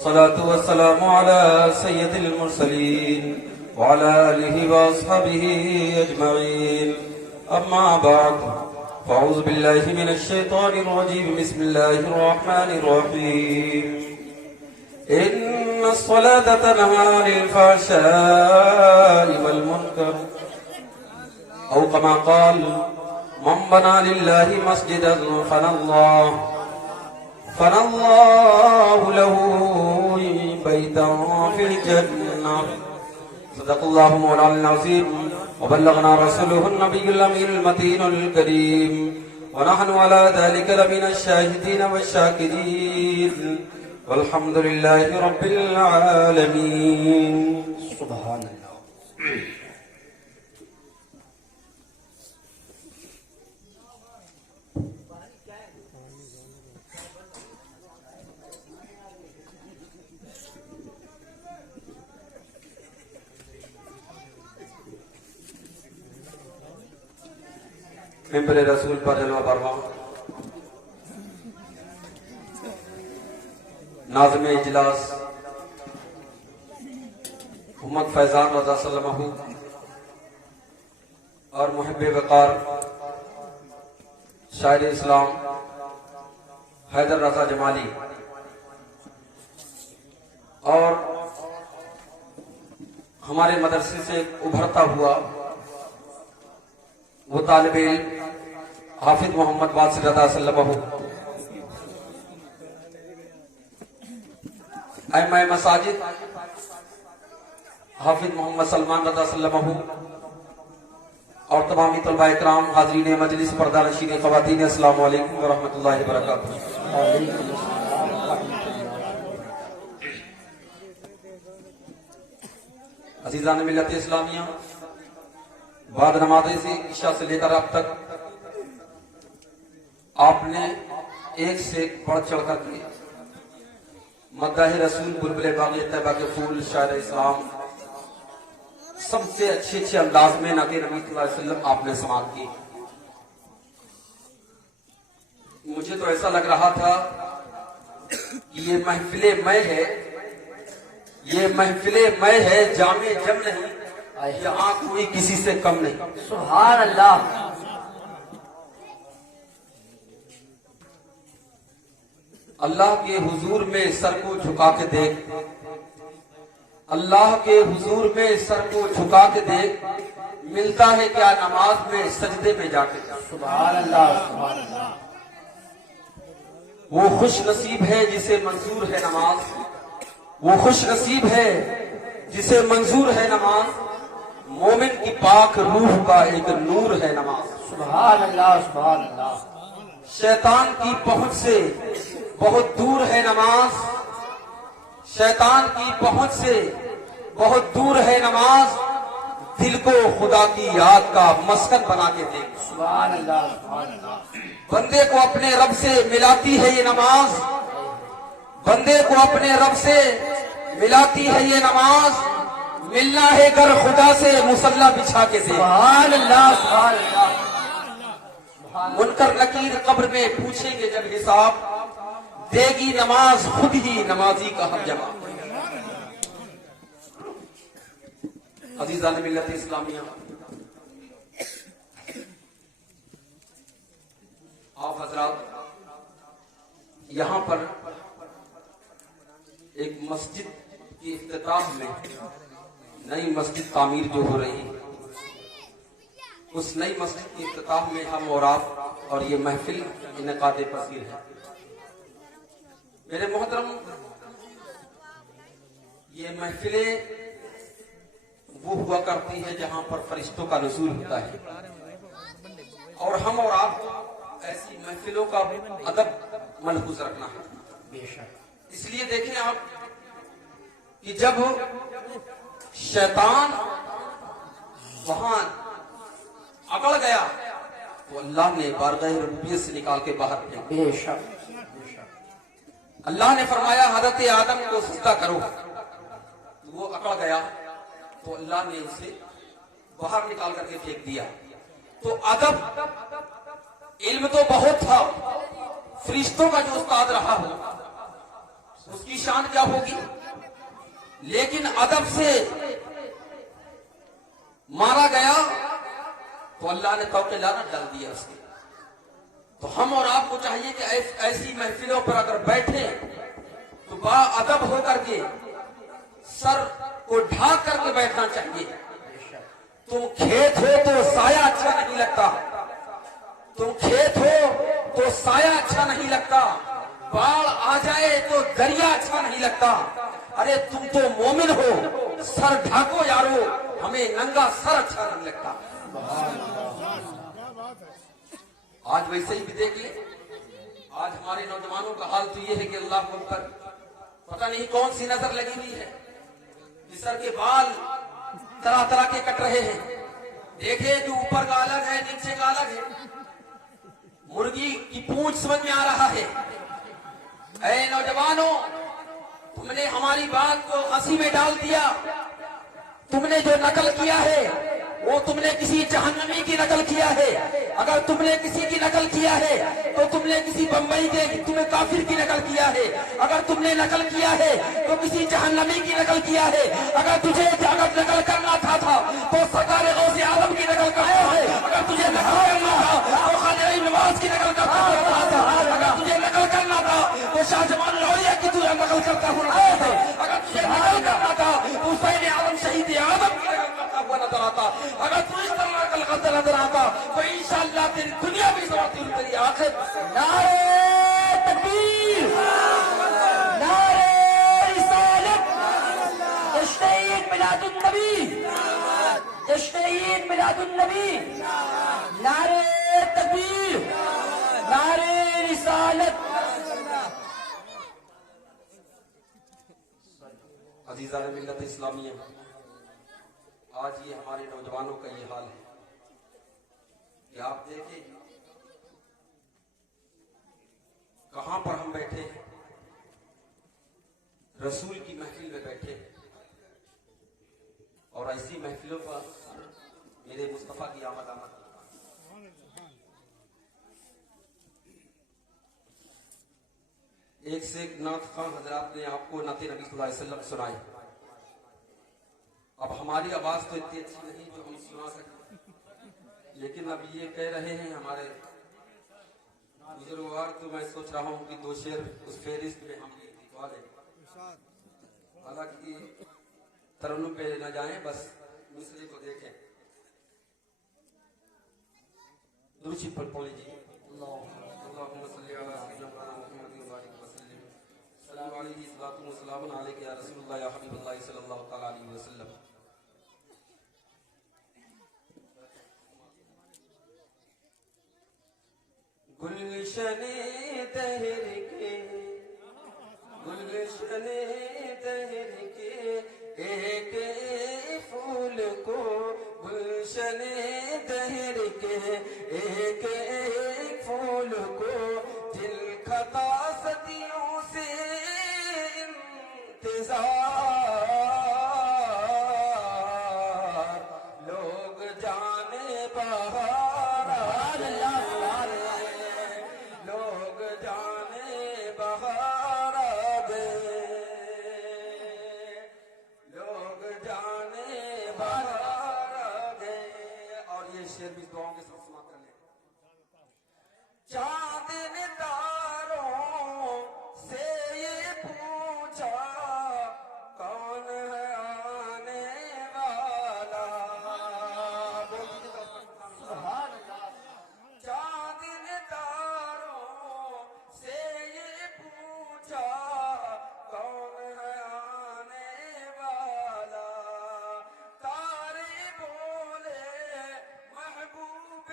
الصلاة والسلام على سيد المرسلين وعلى آله وأصحابه أجمعين. أما بعد، فأعوذ بالله من الشيطان الرجيم. بسم الله الرحمن الرحيم. إن الصلاة تنهى عن الفحشاء والمنكر، أو كما قال: من بنى لله مسجدا فنى الله له بيتا في الجنة. صدق الله مولانا العظيم وبلغنا رسوله النبي الأمين المتين الكريم، ونحن على ذلك لمن الشاهدين والشاكرين، والحمد لله رب العالمين. سبحان اللہ. ممبر رسول پر جلوہ بروا، ناظم اجلاس محمد فیضان رضا صلی اللہ علیہ وسلم اور محب وقار شاعر اسلام حیدر رضا جمالی، اور ہمارے مدرسے سے ابھرتا ہوا وہ طالب علم حافظ محمد باسل رضا صلی اللہ علیہ وسلم، ائمہ مساجد حافظ محمد سلمان رضا صلی اللہ علیہ وسلم، اور تمامی طلبہ اکرام، حاضرین مجلس، پردہ نشین خواتین، السلام علیکم ورحمۃ اللہ وبرکاتہ. عزیزان ملت اسلامیہ، بعد نماز عشاء سے لے کر اب تک آپ نے ایک سے ایک بڑھ چڑھ کر کے مداح رسول، بلبل باغ طیبہ کے پھول، شاعر اسلام، سب سے اچھے انداز میں نبی صلی اللہ علیہ وسلم آپ نے سماعت کی. مجھے تو ایسا لگ رہا تھا کہ یہ محفل میں ہے، جامع جم نہیں، یہاں کوئی کسی سے کم نہیں. سبحان اللہ. اللہ کے حضور میں سر کو جھکا کے دیکھ، اللہ کے حضور میں سر کو جھکا کے دیکھ، ملتا ہے کیا نماز میں سجدے میں جا کے. سبحان اللہ. سبحان اللہ. وہ خوش نصیب ہے جسے منظور ہے نماز، وہ خوش نصیب ہے جسے منظور ہے نماز، مومن کی پاک روح کا ایک نور ہے نماز. سبحان اللہ. سبحان اللہ. شیطان کی پہنچ سے بہت دور ہے نماز، شیطان کی پہنچ سے بہت دور ہے نماز، دل کو خدا کی یاد کا مسکن بنا کے دے. سبحان اللہ. سبحان اللہ. بندے کو اپنے رب سے ملاتی ہے یہ نماز، بندے کو اپنے رب سے ملاتی ہے یہ نماز، ملنا ہے گر خدا سے مصلی بچھا کے دے. سبحان اللہ. سبحان اللہ. منکر نکیر قبر میں پوچھیں گے جب حساب، دے گی نماز خود ہی نمازی کا حق جواب. عزیزان ملت اسلامیہ، آپ حضرات یہاں پر ایک مسجد کی افتتاح میں، نئی مسجد تعمیر جو ہو رہی ہے، اس نئی مسجد کی افتتاح میں ہم اور آپ اور یہ محفل انعقاد پذیر ہے. میرے محترم، یہ محفلیں وہ ہوا کرتی ہے جہاں پر فرشتوں کا نزول ہوتا ہے، اور ہم اور آپ ایسی محفلوں کا ادب ملحوظ رکھنا ہے. بے شک. اس لیے دیکھیں آپ کہ جب شیطان وہاں اکڑ گیا تو اللہ نے بارگاہ ربوبیت سے نکال کے باہر پھینک. بے شک. اللہ نے فرمایا حضرت آدم کو سجدہ کرو، وہ اکڑ گیا تو اللہ نے اسے باہر نکال کر کے پھینک دیا. تو ادب، علم تو بہت تھا، فرشتوں کا جو استاد رہا ہو اس کی شان کیا ہوگی؟ لیکن ادب سے مارا گیا تو اللہ نے توقع لعنت ڈال دیا اس کی۔ تو ہم اور آپ کو چاہیے کہ ایسی محفلوں پر اگر بیٹھیں تو با ادب ہو کر کے سر کو ڈھانک کر کے بیٹھنا چاہیے۔ تم کھیت ہو تو سایہ اچھا نہیں لگتا، تم کھیت ہو تو سایہ اچھا نہیں لگتا، باڑ آ جائے تو دریا اچھا نہیں لگتا۔ ارے تم تو مومن ہو، سر ڈھانکو یارو، ہمیں ننگا سر اچھا نہیں لگتا۔ آج ویسے ہی بھی دیکھ لیں، آج ہمارے نوجوانوں کا حال تو یہ ہے کہ اللہ اکبر، پتہ نہیں کون سی نظر لگی ہوئی ہے، سر کے بال طرح طرح کے کٹ رہے ہیں۔ دیکھیں کہ اوپر کا الگ ہے، نیچے کا الگ ہے، مرغی کی پونچھ سمجھ میں آ رہا ہے۔ اے نوجوانوں، تم نے ہماری بات کو ہنسی میں ڈال دیا، تم نے جو نقل کیا ہے وہ تم نے کسی جہنمی کی نقل کیا ہے۔ اگر تم نے کسی کی نقل کیا ہے تو تم نے کسی بمبئی کے تمہیں کافر کی نقل کیا ہے۔ اگر تم نے نقل کیا ہے تو کسی جہنمی کی نقل کیا ہے۔ اگر تجھے نقل کرنا تھا تو سرکار غوث اعظم کی نقل کرنا ہے۔ اگر تجھے نقل کرنا تھا تو خواجہ نواز کی نقل کرتا تھا۔ اگر تجھے نقل کرنا تھا تو شاہ جمال لوہیا کی تجھے نقل کرتا ہوا نظر آتا۔ اگر تجھے نقل کرنا تھا تو حسین اعظم شہید اعظم کی نقل کرتا ہوا نظر آتا۔ اگر تو اس طرح نقل کرتا نظر آتا تو انشاءاللہ تیری دنیا بھی سوتی اور تیری آخرت۔ نعرہ تکبیر، نعرہ رسالت، جشن عید میلاد النبی، جشن عید میلاد النبی، نعرہ تکبیر، نعرہ رسالت۔ عزیزان ملت اسلامیہ، آج یہ ہمارے نوجوانوں کا یہ حال ہے کہ آپ دیکھیں کہاں پر ہم بیٹھے ہیں، رسول کی محفل میں بیٹھے ہیں، اور ایسی محفلوں پر میرے مصطفیٰ کی آمد آمد۔ ایک سے ایک نعت خواں حضرات نے آپ کو نعت نبی صلی اللہ علیہ وسلم سنائی۔ اب ہماری آواز تو اتنی اچھی نہیں جو ہم سنا سکتے، لیکن اب یہ کہہ رہے ہیں ہمارے بزرگوار، تو میں سوچ رہا ہوں کہ دو شعر اس فہرست میں ہم یہ لکھوا دیں۔ حالانکہ ترنم پہ نہ جائیں، بس دوسرے کو دیکھیں۔ درود پر پڑھ لیجیے۔ اللہم صلی علی سیدنا محمد وبارک وسلم۔ السلام علیکم و السلام علیکم یا رسول اللہ یا حبیب اللہ صلی اللہ تعالی علیہ وسلم۔ گلشن دہر کے، گلشن دہر کے ایک پھول کو، گلشن دہر کے ایک پھول کو، دل کھتا صدیوں سے انتظار، لوگ جانے بہار، لوگ جانے بہار گئے، لوگ جانے بہار گئے۔ اور یہ شعر بھی دعاؤں کے ساتھ سنا کر لیں۔ چاند نے تاروں سے یہ پوچھا کون ہے آنے والا، چاند نے تاروں سے یہ پوچھا کون ہے آنے والا، تارے بولے محبوب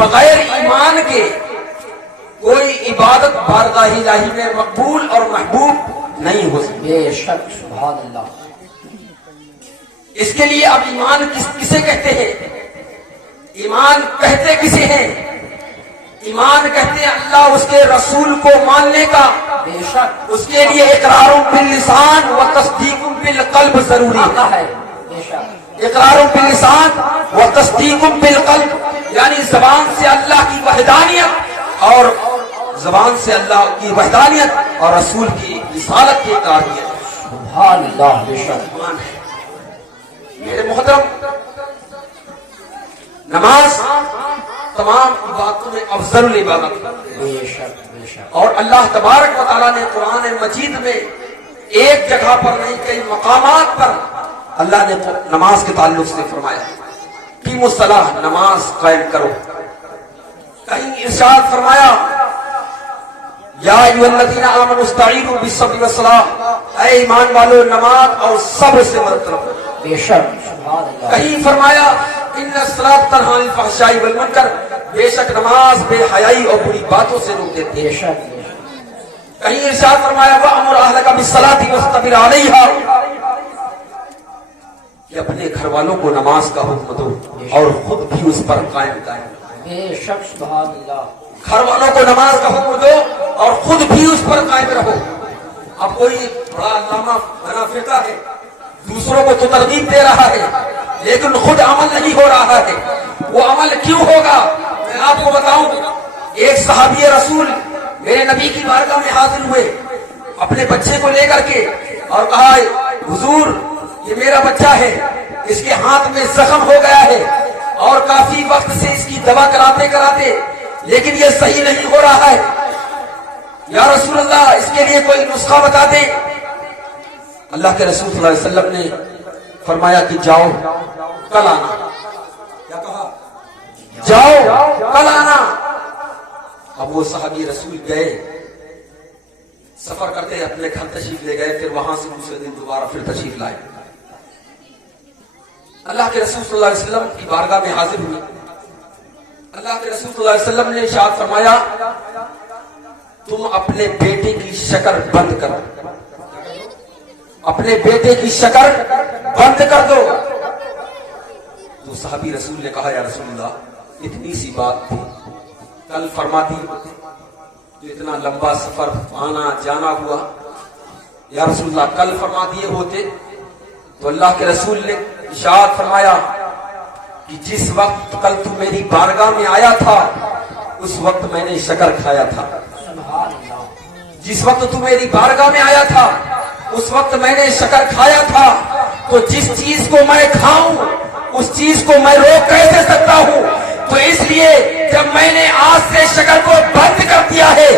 بغیر ایمان کے کوئی عبادت بارگاہ الہی میں مقبول اور محبوب نہیں ہو سکتی۔ بے شک سبحان اللہ۔ اس کے لیے اب ایمان کسے کہتے ہیں؟ ایمان کہتے کسے ہیں؟ ایمان کہتے ہیں اللہ اس کے رسول کو ماننے کا۔ بے شک اس کے لیے اقرار باللسان و تصدیق بالقلب ضروری آتا ہے۔ ہے۔ بے شک اقرار باللسان و تصدیق بالقلب، یعنی زبان سے اللہ کی وحدانیت اور زبان سے اللہ کی وحدانیت اور رسول کی رسالت کی اطاعت۔ سبحان اللہ۔ بے شک ایمان ہے۔ میرے محترم، نماز تمام عبادتوں میں افضل العبادت ہے، بے شک بے شک۔ اور اللہ تبارک و تعالیٰ نے قرآن مجید میں ایک جگہ پر نہیں کئی مقامات پر اللہ نے نماز کے تعلق سے فرمایا قیموا الصلاۃ، نماز قائم کرو۔ کہیں ارشاد فرمایا یا ایھا الذین آمنوا استعینوا بالصبر والصلاۃ، اے ایمان والو نماز اور صبر سے مدد کرو۔ بے شک سبحان اللہ۔ کہیں فرمایا ان الصلاۃ تنہی عن الفحشاء والمنکر، بے شک نماز بے حیائی اور بری باتوں سے روک دیتی ہے۔ بے شک بے شک۔ کہیں ارشاد فرمایا وَأْمُرْ أَهْلَكَ بِالصَّلَاةِ وَاصْطَبِرْ عَلَيْهَا، کہ اپنے گھر والوں کو نماز کا حکم دو اور خود بھی اس پر قائم قائم۔ بے شک سبحان اللہ۔ گھر والوں کو نماز کا حکم دو اور خود بھی اس پر قائم رہو۔ اب کوئی بڑا علامہ بنا فرقہ ہے، دوسروں کو تو ترغیب دے رہا ہے لیکن خود عمل نہیں ہو رہا ہے۔ وہ عمل کیوں ہوگا؟ میں آپ کو بتاؤں، ایک صحابی رسول میرے نبی کی بارگاہ میں حاضر ہوئے اپنے بچے کو لے کر کے اور کہا حضور یہ میرا بچہ ہے، اس کے ہاتھ میں زخم ہو گیا ہے اور کافی وقت سے اس کی دوا کراتے کراتے لیکن یہ صحیح نہیں ہو رہا ہے، یا رسول اللہ اس کے لیے کوئی نسخہ بتا دیں۔ اللہ کے رسول صلی اللہ علیہ وسلم نے فرمایا کہ جاؤ کل آنا۔ کیا کہا؟ جاؤ کل آنا۔ اب وہ صحابی رسول گئے، سفر کرتے اپنے گھر تشریف لے گئے، پھر وہاں سے دوسرے دن دوبارہ پھر تشریف لائے۔ اللہ کے رسول صلی اللہ علیہ وسلم کی بارگاہ میں حاضر ہوئے۔ اللہ کے رسول صلی اللہ علیہ وسلم نے ارشاد فرمایا تم اپنے بیٹے کی شکر بند کرو، اپنے بیٹے کی شکر بند کر دو۔ تو صحابی رسول نے کہا یا رسول اللہ اتنی سی بات تھی، کل فرماتی جو اتنا لمبا سفر آنا جانا ہوا، یا رسول اللہ کل فرما دیے ہوتے۔ تو اللہ کے رسول نے ارشاد فرمایا کہ جس وقت کل تو میری بارگاہ میں آیا تھا اس وقت میں نے شکر کھایا تھا، جس وقت تو میری بارگاہ میں آیا تھا اس وقت میں نے شکر کھایا تھا، تو جس چیز کو میں کھاؤں اس چیز کو میں روک کیسے سکتا ہوں؟ تو اس لیے جب میں نے آج سے شکر کو بند کر دیا ہے،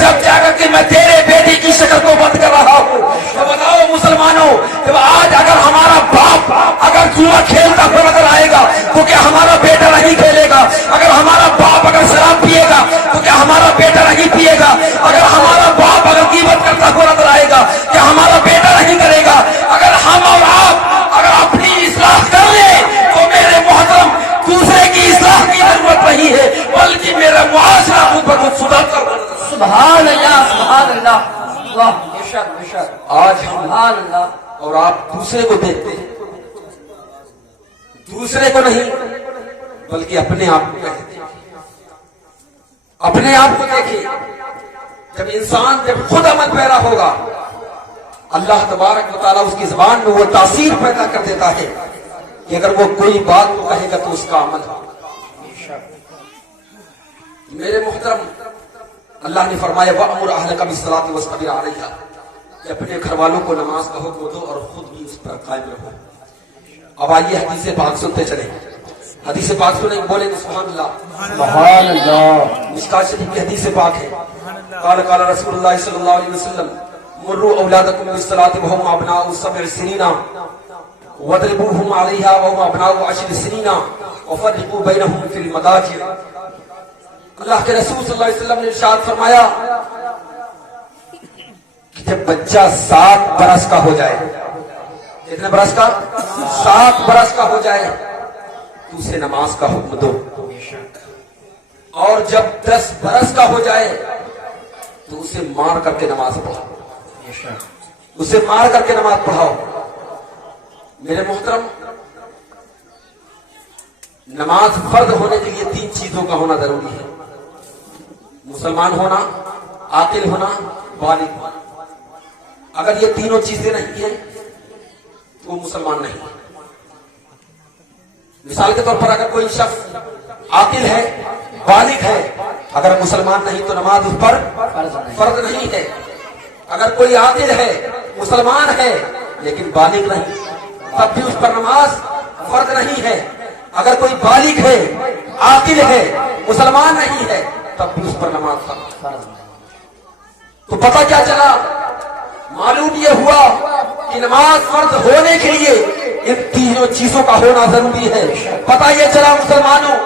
جب جا کر کے میں تیرے بیٹے کی شکر کو بند کر رہا ہوں۔ تو بتاؤ مسلمانوں، جب آج اگر ہمارا باپ اگر جوا کھیلتا ہوا نظر آئے گا تو کیا ہمارا بیٹا نہیں کھیلے گا؟ اگر ہمارا باپ اگر شراب پیے گا تو کیا ہمارا بیٹا نہیں پیے گا؟ اگر ہمارا باپ اگر غیبت کرتا ہوا نظر آئے گا کیا ہمارا بیٹا نہیں کرے گا؟ اگر ہم اور آپ اگر اپنی اصلاح کر لیں تو میرے محترم دوسرے کی اصلاح کی ضرورت نہیں ہے، بلکہ میرا معاشرہ خود بخود سدھر کر سبحان اللہ سبحان اللہ۔ واہ بے شک بے شک۔ آج ہم سبحان اللہ۔ اور آپ دوسرے کو دیکھتے ہیں، دوسرے کو نہیں بلکہ اپنے آپ کو کہتے ہیں۔ اپنے آپ کو دیکھیں، جب انسان جب خود عمل پیرا ہوگا اللہ تبارک و تعالیٰ اس کی زبان میں وہ تاثیر پیدا کر دیتا ہے کہ اگر وہ کوئی بات کو کہے گا تو اس کا عمل ہو۔ میرے محترم، اللہ نے فرمایا وَأْمُرْ أَهْلَكَ بِالصَّلَاةِ وَاصْطَبِرْ عَلَيْهَا، کہ اپنے گھر والوں کو نماز کا حکم دو اور خود بھی اس پر قائم رہو۔ اب آئیے حدیث پاک سنتے چلیں، حدیث پاک سنیں، بولیں سبحان اللہ۔ سبحان اللہ۔ مشکات شریف کی حدیث پاک ہے، قال قال رسول اللہ صلی اللہ علیہ وسلم مروا اولادکم بالصلاۃ وهم ابناء 7 سنین واضربوهم علیہا وهم ابناء 10 سنین وفرقوا بینهم فی المضاجع۔ اللہ کے رسول صلی اللہ علیہ وسلم نے ارشاد فرمایا کہ جب بچہ 7 برس کا ہو جائے، کتنے برس کا؟ 7 برس کا ہو جائے تو اسے نماز کا حکم دو۔ اور جب 10 برس کا ہو جائے تو اسے مار کر کے نماز پڑھاؤ، اسے مار کر کے نماز پڑھاؤ۔ میرے محترم، نماز فرض ہونے کے لیے 3 چیزوں کا ہونا ضروری ہے: مسلمان ہونا، عاقل ہونا، بالغ ہونا۔ اگر یہ تینوں چیزیں نہیں ہیں تو وہ مسلمان نہیں ہے۔ مثال کے طور پر اگر کوئی شخص عاقل ہے، بالغ ہے، اگر مسلمان نہیں تو نماز اس پر فرض نہیں ہے۔ اگر کوئی عاقل ہے، مسلمان ہے لیکن بالغ نہیں، تب بھی اس پر نماز فرض نہیں ہے۔ اگر کوئی بالغ ہے، عاقل ہے، مسلمان نہیں ہے، تب بھی اس پر نماز فرض نہیں۔ تو پتہ کیا چلا؟ معلوم یہ ہوا کہ نماز فرض ہونے کے لیے ان تینوں چیزوں کا ہونا ضروری ہے۔ پتہ یہ چلا مسلمانوں،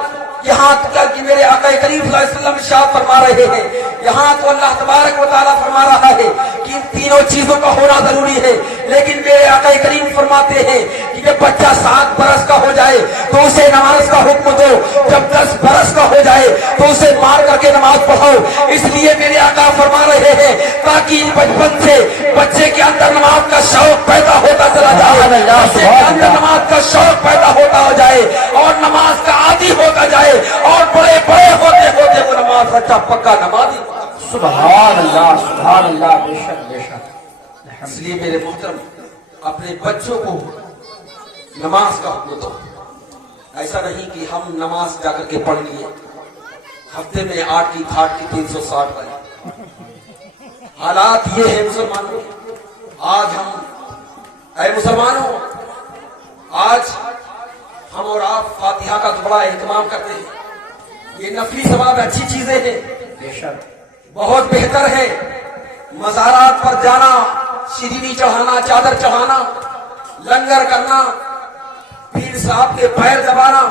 یہاں تک کہ میرے آقا کریم صلی اللہ علیہ وسلم ارشاد فرما رہے ہیں، یہاں تو اللہ تبارک و تعالیٰ فرما رہا ہے کہ ان تینوں چیزوں کا ہونا ضروری ہے، لیکن میرے آقا کریم فرماتے ہیں کہ جب بچہ 7 برس کا ہو جائے تو اسے نماز کا حکم دو، جب 10 برس کا ہو جائے تو اسے مار کر کے نماز پڑھاؤ۔ اس لیے میرے آقا فرما رہے ہیں تاکہ بچپن سے بچے کے اندر نماز کا شوق پیدا ہوتا چلا جائے، بچے کے اندر نماز کا شوق پیدا ہوتا ہو جائے اور نماز کا عادی ہوتا جائے، اور بڑے بڑے ہوتے ہوتے وہ نماز سچا پکا نمازی۔ سبحان اللہ، سبحان اللہ، بے شک بے شک۔ اس لیے میرے محترم، اپنے بچوں کو نماز کا حکم دو۔ ایسا نہیں کہ ہم نماز جا کر کے پڑھ لیے، ہفتے میں 8 کی گھاٹ کی 360 والی۔ حالات یہ ہے مسلمانوں، آج ہم، اے مسلمانوں، آج ہم اور آپ فاتحہ کا تو بڑا اہتمام کرتے ہیں، یہ نفلی ثواب اچھی چیزیں ہیں، بے شک بہت بہتر ہے۔ مزارات پر جانا، شیرینی چڑھانا، چادر چڑھانا، لنگر کرنا، پیر صاحب کے پیر دبانا،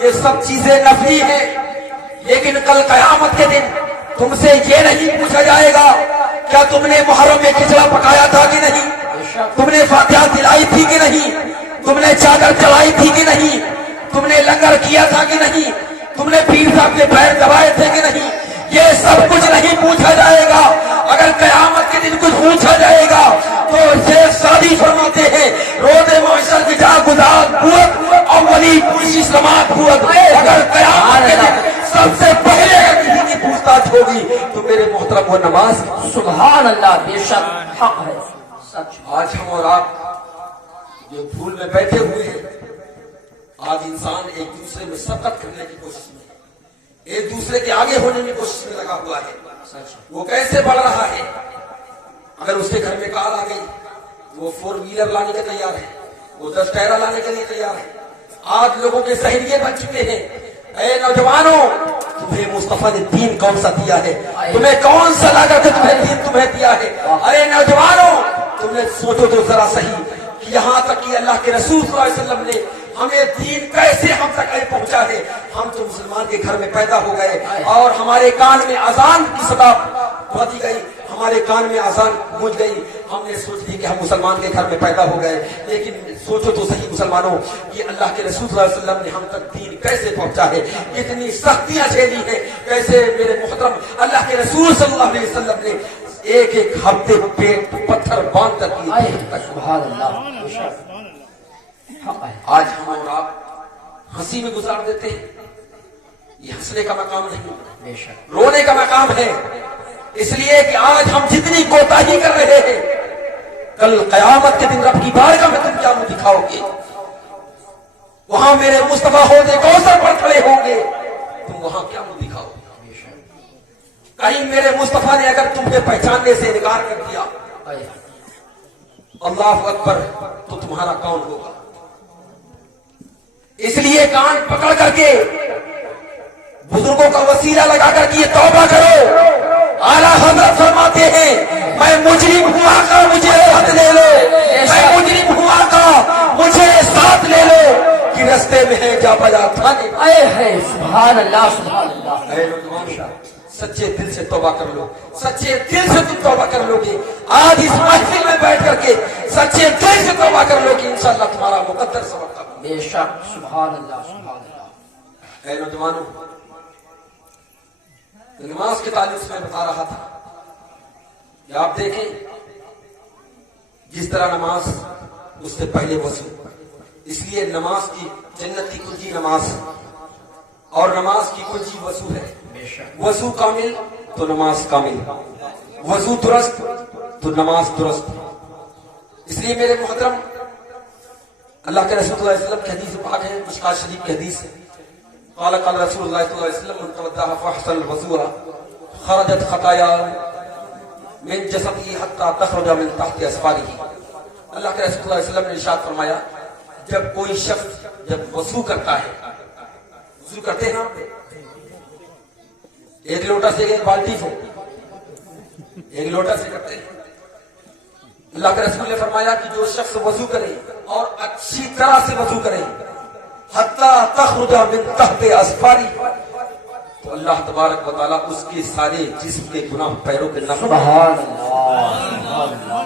یہ سب چیزیں نفلی ہیں، لیکن کل قیامت کے دن تم سے یہ نہیں پوچھا جائے گا کیا تم نے محرم میں کھچڑا پکایا تھا کہ نہیں، تم نے فاتحہ دلائی تھی کہ نہیں، تم نے چادر چڑھائی تھی کہ نہیں، تم نے لنگر کیا تھا کہ نہیں، تم نے پیر صاحب کے پیر دبائے تھے کہ نہیں۔ یہ سب کچھ نہیں پوچھا جائے گا۔ اگر قیامت کے دن کچھ پوچھا جائے گا تو شیخ سعدی فرماتے ہیں روز معاشر کی جا گزار قوت اولی پوری سماعت قوت۔ اگر قیامت کے دن سب سے پہلے اگر کسی کی پوچھتاچھ ہوگی تو میرے محترم وہ نماز۔ سبحان اللہ، بے شک حق ہے، سچ۔ آج ہم اور آپ جو پھول میں بیٹھے ہوئے ہیں، آج انسان ایک دوسرے میں سبقت کرنے کی کوشش میں، ایک دوسرے کے آگے ہونے کی کوشش میں لگا ہوا ہے۔ وہ کیسے بڑھ رہا ہے؟ اگر اس کے گھر میں کار آ گئی وہ 4 ویلر لانے کے تیار ہے، وہ 10 ٹائر لانے کے لیے تیار ہے۔ آج لوگوں کے سہیلیے بن چکے ہیں۔ اے نوجوانوں، تمہیں مصطفیٰ نے دین کون سا دیا ہے؟ تمہیں کون سا لا کر کے دین تمہیں دیا ہے؟ ارے نوجوانوں، تم نے سوچو تو ذرا صحیح کہ یہاں تک کہ اللہ کے رسول صلی اللہ علیہ وسلم نے ہمیں دین کیسے ہم تک پہنچا ہے۔ ہم تو مسلمان کے گھر میں پیدا ہو گئے اور ہمارے کان میں اذان کی صدا پہنچ گئی، ہمارے کان میں اذان گونج گئی، ہم نے سوچ لی کہ ہم مسلمان کے گھر میں پیدا ہو گئے۔ لیکن سوچو تو صحیح مسلمانوں، یہ اللہ کے رسول صلی اللہ علیہ وسلم نے ہم تک دین کیسے پہنچا ہے، کتنی سختیاں جھیلی ہیں، کیسے میرے محترم اللہ کے رسول صلی اللہ علیہ وسلم نے ایک ایک ہفتے پیٹ پتھر باندھ کر کی۔ سبحان اللہ، بے شک حق ہے۔ آج ہم اور آپ ہنسی میں گزار دیتے ہیں، یہ ہنسنے کا مقام نہیں، بے شک رونے کا مقام ہے۔ اس لیے کہ آج ہم جتنی کوتاہی کر رہے ہیں، کل قیامت کے دن رب کی بارگاہ میں تم کیا منہ دکھاؤ گے؟ وہاں میرے مصطفیٰ حوض کوثر پر کھڑے ہوں گے، تم وہاں کیا منہ دکھاؤ گے؟ کہیں میرے مصطفیٰ نے اگر تمہیں پہچاننے سے انکار کر دیا، اللہ اکبر، تو تمہارا کون ہوگا؟ اس لیے کان پکڑ کر کے بزرگوں کا وسیلہ لگا کر کے یہ توبہ کرو۔ اعلیٰ حضرت فرماتے ہیں میں مجرم ہوا کا مجھے ساتھ لے لو، میں مجرم ہوا کا مجھے ساتھ لے لو کہ رستے میں ہے جا بجا تھانے۔ اے ہے سبحان اللہ، سبحان اللہ۔ اے نوجوان، سچے دل سے توبہ کر لو، سچے دل سے تم توبہ کر لو گے۔ آج اس محفل میں بیٹھ کر کے سچے دل سے توبہ کر لو گے، انشاءاللہ تمہارا مقدر سبق ہوگا۔ بے شک سبحان اللہ، سبحان اللہ۔ اے نوجوانوں، تو نماز کے تعلق سے میں بتا رہا تھا کہ آپ دیکھیں جس طرح نماز اس سے پہلے وضو، اس لیے نماز کی جنت کی کنجی نماز اور نماز کی کنجی وضو ہے. وضو کامل تو نماز کامل، وضو درست تو نماز درست. اس لیے میرے محترم اللہ کے رسول اللہ علیہ وسلم کی حدیث پاک ہے، مشکات شریف کی حدیث ہے. قال قال رسول اللہ صلی اللہ علیہ وسلم من توضأ فأحسن الوضوء خرجت خطایا من جسدہ حتی تخرج من تحت اصفاره. اللہ کے رسول اللہ علیہ وسلم نے ارشاد فرمایا جب کوئی شخص جب وضو کرتا ہے، وضو کرتے ہیں نا ایک لوٹا سے ایک بالٹی سے ایک لوٹا سے کرتے ہیں. اللہ کے رسول نے فرمایا کہ جو شخص وضو کرے اور اچھی طرح سے وضو کرے حتی تخرج من تحت اصفاره، تو اللہ تبارک و تعالیٰ اس کے سارے جسم کے گناہ پیروں کے نقل. سبحان اللہ.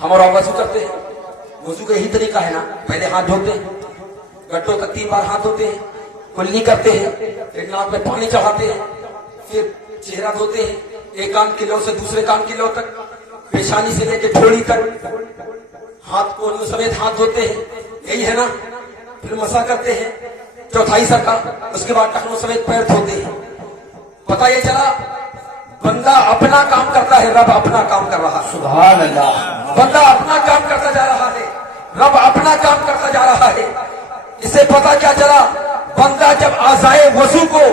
ہم اور آپ وضو کرتے ہیں، وضو کا یہی طریقہ ہے نا، پہلے ہاتھ دھوتے ہیں، گٹوں تک 3 بار ہاتھ دھوتے ہیں، کلی کرتے ہیں، ایک ناک میں پانی چڑھاتے ہیں، پھر چہرہ دھوتے ہیں، ایک کان کی لو سے دوسرے کان کی لو تک، پیشانی سے لے کے ٹھوڑی تک ہاتھ کو سمیت ہاتھ دھوتے ہیں، یہی ہے نا. پھر مسح کرتے ہیں چوتھائی سر کا، اس کے بعد ٹخنوں سمیت پیر دھوتے ہیں. پتہ یہ چلا بندہ اپنا کام کرتا ہے، رب اپنا کام کر رہا ہے. سبحان اللہ. بندہ اپنا کام کرتا جا رہا ہے، رب اپنا کام کرتا جا رہا ہے. اس سے پتہ کیا چلا بندہ جب اعضائے وضو کو،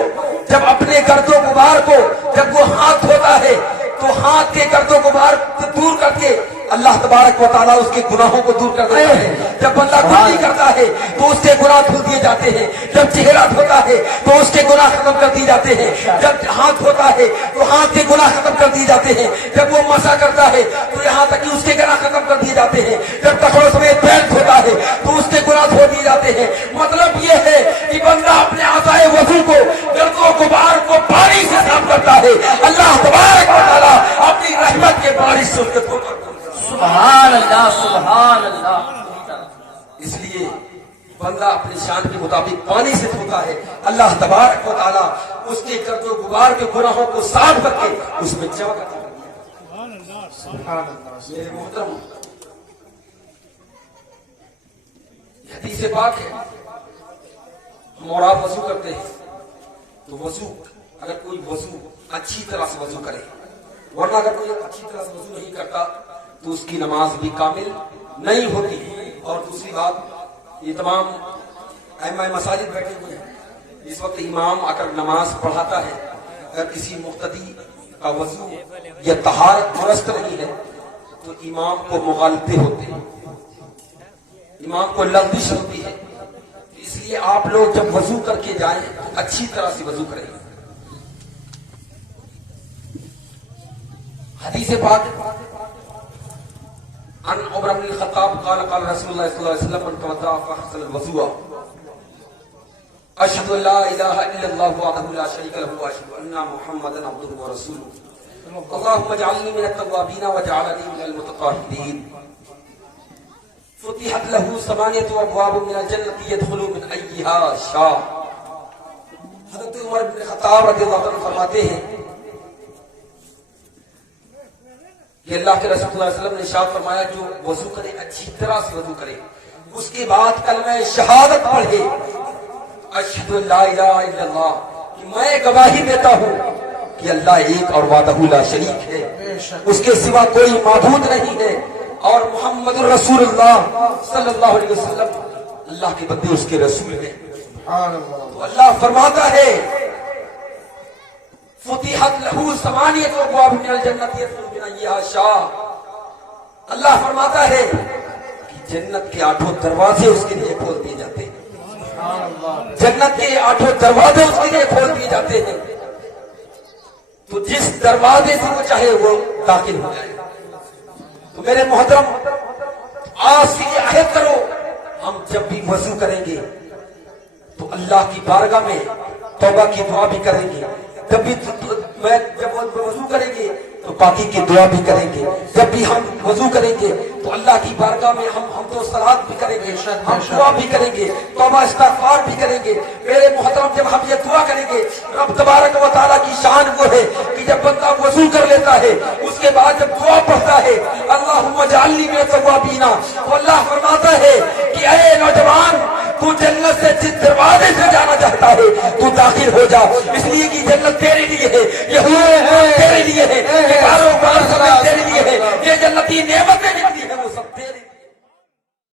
جب اپنے گرد و غبار کو جب وہ ہاتھ دھوتا ہے تو ہاتھ کے گرد و غبار دور کر کے اللہ تبارک و تعالیٰ اس کے گناہوں کو دور کر دیتا ہے. جب بندہ کلی کرتا ہے تو اس کے گناہ دھل دیے جاتے ہیں، جب چہرہ دھوتا ہے تو اس کے گناہ ختم کر دیے جاتے ہیں، جب ہاتھ دھوتا ہے تو ہاتھ کے گناہ ختم کر دیے جاتے ہیں، جب وہ مسح کرتا ہے تو یہاں تک کہ اس کے گناہ ختم کر دیے جاتے ہیں، جب ٹخنوں سمیت پیر دھوتا ہے تو اس کے گناہ دھو دیے جاتے ہیں. مطلب یہ ہے کہ بندہ اپنے اعضائے وضو کو، گرد و غبار کو پانی سے صاف کرتا ہے. اللہ تبارک و تعالیٰ اپنی رحمت کے بارش سے اس کے دھو کر. سبحان اللہ. سبحان اللہ. اس لیے بندہ اپنی شان کے مطابق پانی سے دھوتا ہے. اللہ تبارک و تعالیٰ اس کے گرد و غبار کے گناہوں کو صاف کر کے اس میں جمع کرتا ہے. میرے محترم یہ حدیث پاک ہے. ہم اور آپ وضو کرتے ہیں تو وضو اگر کوئی وضو اچھی طرح سے وضو کرے، ورنہ اگر کوئی اچھی طرح سے وضو نہیں کرتا تو اس کی نماز بھی کامل نہیں ہوتی. اور دوسری بات یہ تمام ائمہ مساجد بیٹھے ہوئے ہیں، اس وقت امام آ کر نماز پڑھاتا ہے، اگر کسی مقتدی کا وضو یا طہارت درست نہیں ہے تو امام کو مغالطے ہوتے ہیں، امام کو لغزش ہوتی ہے. اس لیے آپ لوگ جب وضو کر کے جائیں تو اچھی طرح سے وضو کریں. حدیث پاک عن عمر بن الخطاب قال قال رسول الله صلى الله عليه وسلم من توضأ فأحسن الوضوء أشهد أن لا إله إلا الله وحده لا شريك له وأشهد أن محمدا عبده ورسوله اللهم اجعلني من التوابين واجعلني من المتطهرين. فتحت له 8 أبواب من الجنة يدخل من أيها شاء. حضرت عمر بن الخطاب رضی اللہ عنہ فرماتے ہیں کہ اللہ کے رسول اللہ علیہ وسلم نے ارشاد فرمایا جو وضو کرے اچھی طرح سے وضو کرے، اس کے بعد کلمہ شہادت پڑھے اشہد ان لا الہ الا اللہ، کہ میں گواہی دیتا ہوں کہ اللہ ایک اور وحدہ لا شریک ہے، اس کے سوا کوئی معبود نہیں ہے، اور محمد رسول اللہ صلی اللہ علیہ وسلم اللہ کے بندے اس کے رسول ہیں. تو اللہ فرماتا ہے فتحت له 8 أبواب من الجنة يدخل من أيها شاء. اللہ فرماتا ہے کہ جنت کے 8 دروازے اس کے لیے کھول دیے جاتے ہیں، جنت کے 8 دروازے اس کے لیے کھول دیے جاتے ہیں. تو جس دروازے سے وہ چاہے وہ داخل ہو جائے. تو میرے محترم آج سے یہ عہد کرو ہم جب بھی وضو کریں گے تو اللہ کی بارگاہ میں توبہ کی دعا بھی کریں گے، جب وضو کریں گے تو پاکی کی دعا بھی کریں گے، جب بھی ہم وضو کریں گے تو اللہ کی بارگاہ میں ہم تو صلات بھی کریں گے, ہم دعا بھی کریں گے, توبہ استغفار بھی کریں گے. میرے محترم جب ہم یہ دعا کریں گے, رب تبارک و تعالیٰ کی شان وہ ہے کہ جب بندہ وضو کر لیتا ہے اس کے بعد جب دعا پڑھتا ہے اللہم اجعلنی من التوابین, تو اللہ فرماتا ہے کہ اے نوجوان تو جنت سے جس دروازے سے جانا چاہتا ہے تو داخل ہو جا, اس لیے کہ جنت تیرے لیے ہے, یہ حور تیرے لیے ہے, یہ کاروبار سب تیرے لیے ہے, یہ جنتی نعمتیں